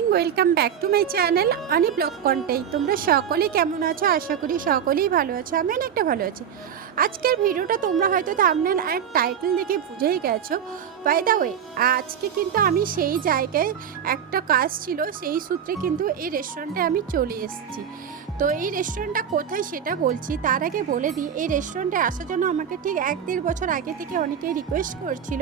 Morning welcome back to my channel আনি blog কন্টেই তোমরা সকলেই কেমন আছো? আশা করি সকলেই ভালো আছো, আমি অনেকটা ভালো আছি। আজকের ভিডিওটা তোমরা হয়তো থামনেল আর টাইটেল দেখে বুঝেই গেছো। বাই দ্য ওয়ে আজকে কিন্তু আমি সেই জায়গায় একটা কাজ ছিল, সেই সূত্রে কিন্তু এই রেস্টুরেন্টে আমি চলে এসেছি। তো এই রেস্টুরেন্টটা কোথায় সেটা বলছি, তার আগে বলে দিই, এই রেস্টুরেন্টে আসার জন্য আমাকে ঠিক এক দেড় বছর আগে থেকে অনেকেই রিকোয়েস্ট করছিল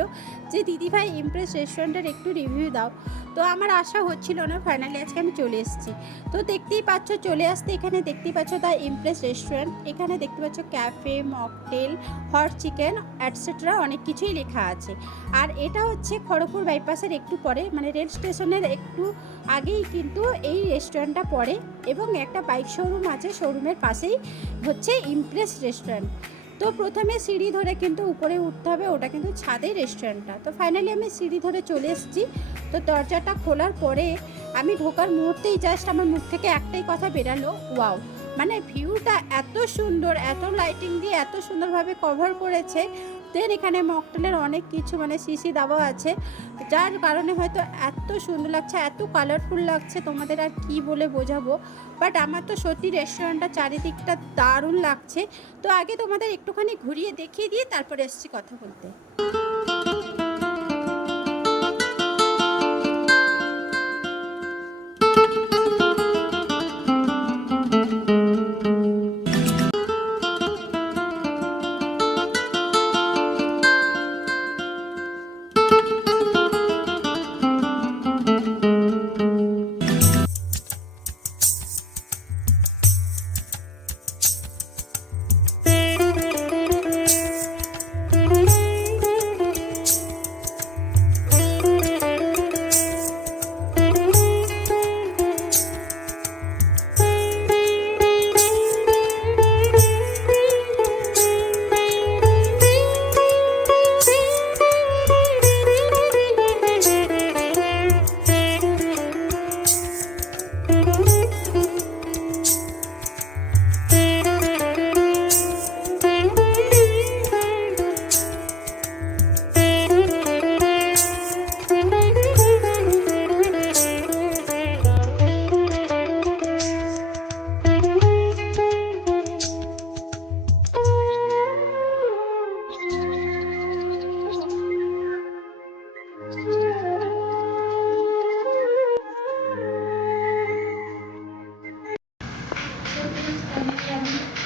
যে, দিদিভাই ইমপ্রেস রেস্টুরেন্টের একটু রিভিউ দাও। তো আমার আশা হচ্ছিল না ফাইনালি আজকে আমি চলে এসেছি। তো দেখতেই পাচ্ছ, চলে আসতে এখানে দেখতেই পাচ্ছ দ্য ইমপ্রেস রেস্টুরেন্ট এখানে দেখতে পাচ্ছ cafe mocktail hot chicken et cetera অনেক কিছুই লেখা আছে। আর এটা হচ্ছে খড়গপুর বাইপাসের একটু পরে মানে রেল স্টেশনের একটু আগেই কিন্তু এই রেস্টুরেন্টটা পড়ে এবং একটা বাইক শোরুম আছে শোরুমের পাশেই হচ্ছে ইমপ্রেস রেস্টুরেন্ট তো প্রথমে সিঁড়ি ধরে কিন্তু উপরে উঠতে হবে, ওটা কিন্তু ছাদের রেস্টুরেন্টটা তো ফাইনালি আমি সিঁড়ি ধরে চলে এসেছি। তো দরজাটা খোলার পরে আমি ঢোকার মুহূর্তেই জাস্ট আমার মুখ থেকে একটাই কথা বেরালো, ওয়াও! মানে ভিউটা এত সুন্দর, এত লাইটিং দিয়ে এত সুন্দরভাবে কভার করেছে। দেন এখানে মকটেলের অনেক কিছু মানে শিশি দেওয়া আছে। যার কারণে হয়তো এত সুন্দর লাগছে, এত কালারফুল লাগছে, তোমাদের আর কি বলে বোঝাবো? বাট আমার তো সত্যি রেস্টুরেন্টটা চারিদিকটা দারুণ লাগছে। তো আগে তোমাদের একটুখানি ঘুরিয়ে দেখিয়ে দিয়ে তারপরে এসছি কথা বলতে।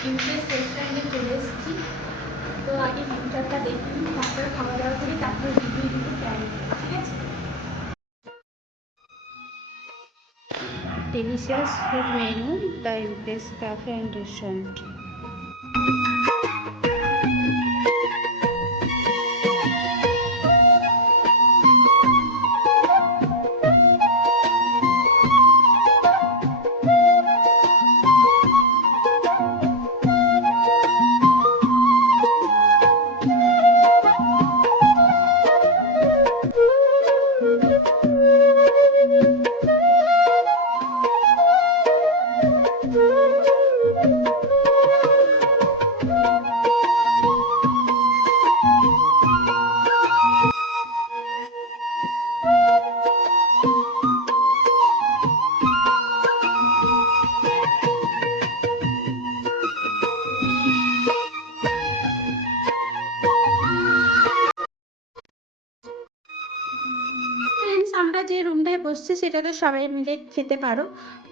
ইমপ্রেস রেস্টুরেন্টে চলে এসেছি তো আগে ভিউটারটা দেখি তারপরে খাওয়া দাওয়া করি তারপরে রিভিউ দিব প্ল্যান ঠিক আছে delicious food menu, the impress cafe and restaurant. বসছি সেটা তো সবাই মিলে খেতে পারো।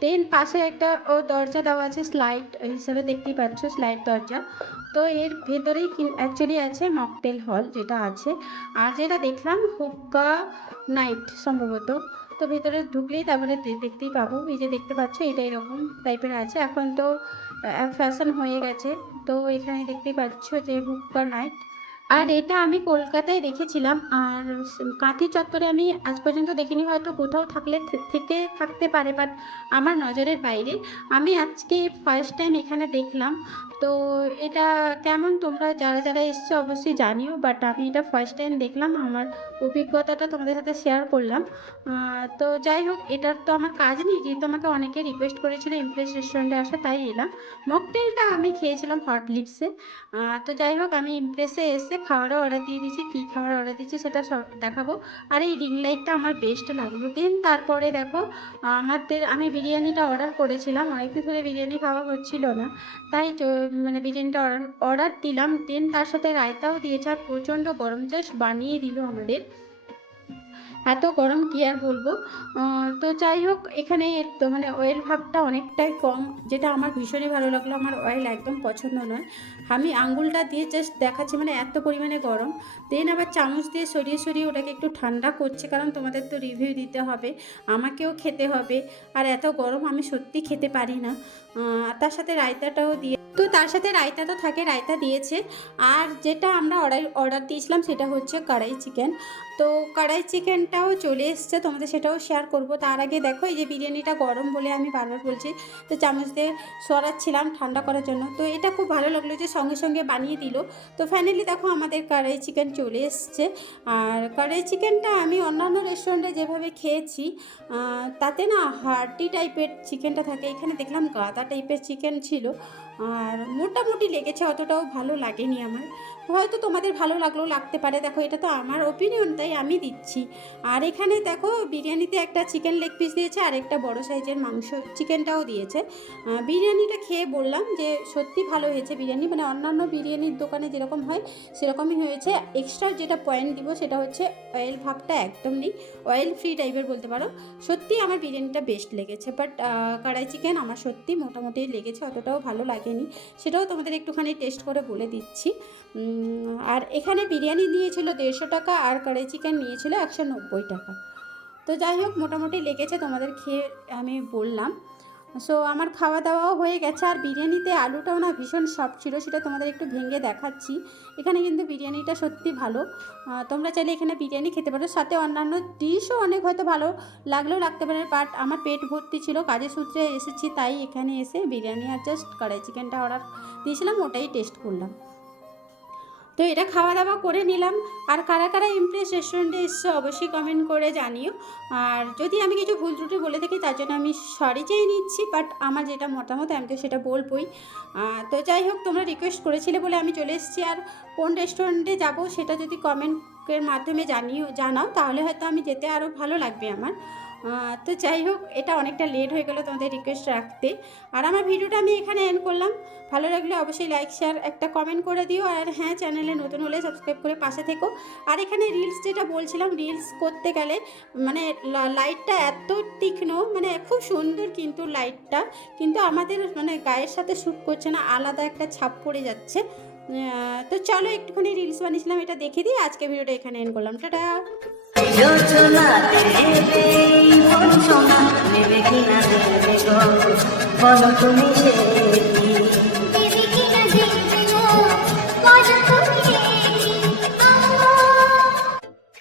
দেন পাশে একটা, ও দরজা দেওয়া আছে স্লাইড হিসাবে দেখতেই পাচ্ছ স্লাইড দরজা। তো এর ভেতরেই অ্যাকচুয়ালি আছে মকটেল হল যেটা আছে। আর যেটা দেখলাম হুক্কা নাইট সম্ভবত। তো ভেতরে ঢুকলেই তারপরে দেখতেই পাবো। এই যে দেখতে পাচ্ছ, এটা এরকম টাইপের আছে। এখন তো ফ্যাশন হয়ে গেছে। তো এখানে দেখতেই পাচ্ছ যে হুক্কা নাইট আর এটা আমি কলকাতায় দেখেছিলাম, আর কাঁথি চত্বরে আমি আজ পর্যন্ত দেখিনি, হয়তো কোথাও থাকলে থেকে থাকতে পারে বাট আমার নজরের বাইরে। আমি আজকে ফার্স্ট টাইম এখানে দেখলাম, তো এটা কেমন তোমরা যারা যারা এসছো অবশ্যই জানিও বাট আমি এটা ফার্স্ট টাইম দেখলাম, আমার অভিজ্ঞতাটা তোমাদের সাথে শেয়ার করলাম। তো যাই হোক, এটার তো আমার কাজ নেই, যেহেতু আমাকে অনেকে রিকোয়েস্ট করেছিল ইমপ্রেস রেস্টুরেন্টে আসা, তাই এলাম। মকটেলটা আমি খেয়েছিলাম হট লিপসে তো যাই হোক, আমি ইমপ্রেসে এসে খাবারও অর্ডার দিয়ে দিয়েছি, কী খাবার অর্ডার দিয়েছি সেটা সব দেখাবো। আর এই রিং লাইটটা আমার বেস্ট লাগল। দেন তারপরে দেখো আমাদের আমি বিরিয়ানিটা অর্ডার করেছিলাম। অনেকদিন ধরে বিরিয়ানি খাওয়া হচ্ছিল না। তাই মানে বিরিয়ানিটা অর্ডার দিলাম। দেন তার সাথে রায়তাও দিয়েছে, আর প্রচণ্ড গরম জাস্ট বানিয়ে দিল আমাদের। এত গরম কি আর বলব? তো যাই হোক এখানে তো মানে অয়েল ভাবটা অনেকটাই কম, যেটা আমার ভীষণই ভালো লাগল। আমার অয়েল একদম পছন্দ নয়। আমি আঙ্গুলটা দিয়ে জাস্ট দেখাচ্ছি মানে এত পরিমাণে গরম। দেন আবার চামচ দিয়ে সরিয়ে সরিয়ে ওটাকে একটু ঠান্ডা করছে, কারণ তোমাদের তো রিভিউ দিতে হবে, আমাকেও খেতে হবে। আর এত গরম আমি সত্যি খেতে পারি না। তার সাথে রায়তাটাও দিয়ে তো তার সাথে রায়তা তো থাকে, রায়তা দিয়েছে। আর যেটা আমরা অর্ডার অর্ডার দিয়েছিলাম সেটা হচ্ছে কড়াই চিকেন। তো কড়াই চিকেনটাও চলে এসছে, তোমাদের সেটাও শেয়ার করব। তার আগে দেখো, এই যে বিরিয়ানিটা গরম বলে আমি বারবার বলছি, তো চামচ দিয়ে সরাচ্ছিলাম ঠান্ডা করার জন্য। তো এটা খুব ভালো লাগল যে সঙ্গে সঙ্গে বানিয়ে দিল। তো ফাইনালি দেখো আমাদের কড়াই চিকেন চলে এসছে। আর কড়াই চিকেনটা আমি অন্যান্য রেস্টুরেন্টে যেভাবে খেয়েছি তাতে না হার্টি টাইপের চিকেনটা থাকে। এখানে দেখলাম গাদা টাইপের চিকেন ছিল। আর মোটামুটি লেগেছে অতটাও ভালো লাগেনি আমার। হয়তো তোমাদের ভালো লাগলেও লাগতে পারে। দেখো, এটা তো আমার ওপিনিয়ন তাই আমি দিচ্ছি। আর এখানে দেখো, বিরিয়ানিতে একটা চিকেন লেগ পিস দিয়েছে, আর একটা বড় সাইজের মাংস চিকেনটাও দিয়েছে। বিরিয়ানিটা খেয়ে বললাম যে, সত্যি ভালো হয়েছে বিরিয়ানি। মানে অন্যান্য বিরিয়ানির দোকানে যেরকম হয়, সেরকমই হয়েছে। এক্সট্রা যেটা পয়েন্ট দিব, সেটা হচ্ছে অয়েল ভাবটা একদম নেই। অয়েল ফ্রি টাইপের বলতে পারো। সত্যি আমার বিরিয়ানিটা বেস্ট লেগেছে। বাট কড়াই চিকেন আমার সত্যি মোটামুটি লেগেছে, অতটাও ভালো লাগেনি। সেটাও তোমাদের একটুখানি টেস্ট করে বলে দিচ্ছি। আর এখানে বিরিয়ানি নিয়েছিল দেড়শো টাকা, আর কড়াই চিকেন নিয়েছিল একশো নব্বই টাকা। তো যাই হোক, মোটামুটি লেগেছে তোমাদের খেয়ে, আমি বললাম। সো আমার খাওয়া দাওয়াও হয়ে গেছে, আর বিরিয়ানিতে আলুটাও না ভীষণ সফট ছিল, সেটা তোমাদের একটু ভেঙে দেখাচ্ছি। এখানে কিন্তু বিরিয়ানিটা সত্যি ভালো। তোমরা চাইলে এখানে বিরিয়ানি খেতে পারো, সাথে অন্যান্য ডিশও অনেক হয়তো ভালো লাগলেও লাগতে পারে বাট আমার পেট ভর্তি ছিল কাজের সূত্রে এসেছি, তাই এখানে এসে বিরিয়ানি আর জাস্ট কড়াই চিকেনটা অর্ডার দিয়েছিলাম, ওটাই টেস্ট করলাম। তো এটা খাওয়া দাওয়া করে নিলাম। আর কারা কারা ইমপ্রেস রেস্টুরেন্টে এসছে অবশ্যই কমেন্ট করে জানিও। আর যদি আমি কিছু ভুল ত্রুটি বলে থাকি, তার জন্য আমি সরি চেয়ে নিচ্ছি বাট আমার যেটা মতামত, আমি তো সেটা বলবই। তো যাই হোক, তোমরা রিকোয়েস্ট করেছিলে বলে আমি চলে এসেছি। আর কোন রেস্টুরেন্টে যাব, সেটা যদি কমেন্টের মাধ্যমে জানিও, জানাও, তাহলে হয়তো আমি যেতে আরও ভালো লাগবে আমার। তো যাই হোক, এটা অনেকটা লেট হয়ে গেলো তোমাদের রিকোয়েস্ট রাখতে। আর আমার ভিডিওটা আমি এখানে এন্ড করলাম। ভালো লাগলে অবশ্যই লাইক শেয়ার একটা কমেন্ট করে দিও। আর হ্যাঁ চ্যানেলে নতুন হলে সাবস্ক্রাইব করে পাশে থেকো। আর এখানে রিলস যেটা বলছিলাম রিলস করতে গেলে মানে লাইটটা এত তীক্ষ্ণ মানে খুব সুন্দর কিন্তু লাইটটা কিন্তু আমাদের মানে গায়ের সাথে শ্যুট করছে না, আলাদা একটা ছাপ পড়ে যাচ্ছে। তো চলো একটুখানি রিলস বানিয়েছিলাম, এটা দেখে দিই আজকে ভিডিওটা এখানে এন্ড করলাম। টাটা! যোজনাতে নেবে ভরসনা নেবে কিনা দেবে গো বলো তুমি সে কি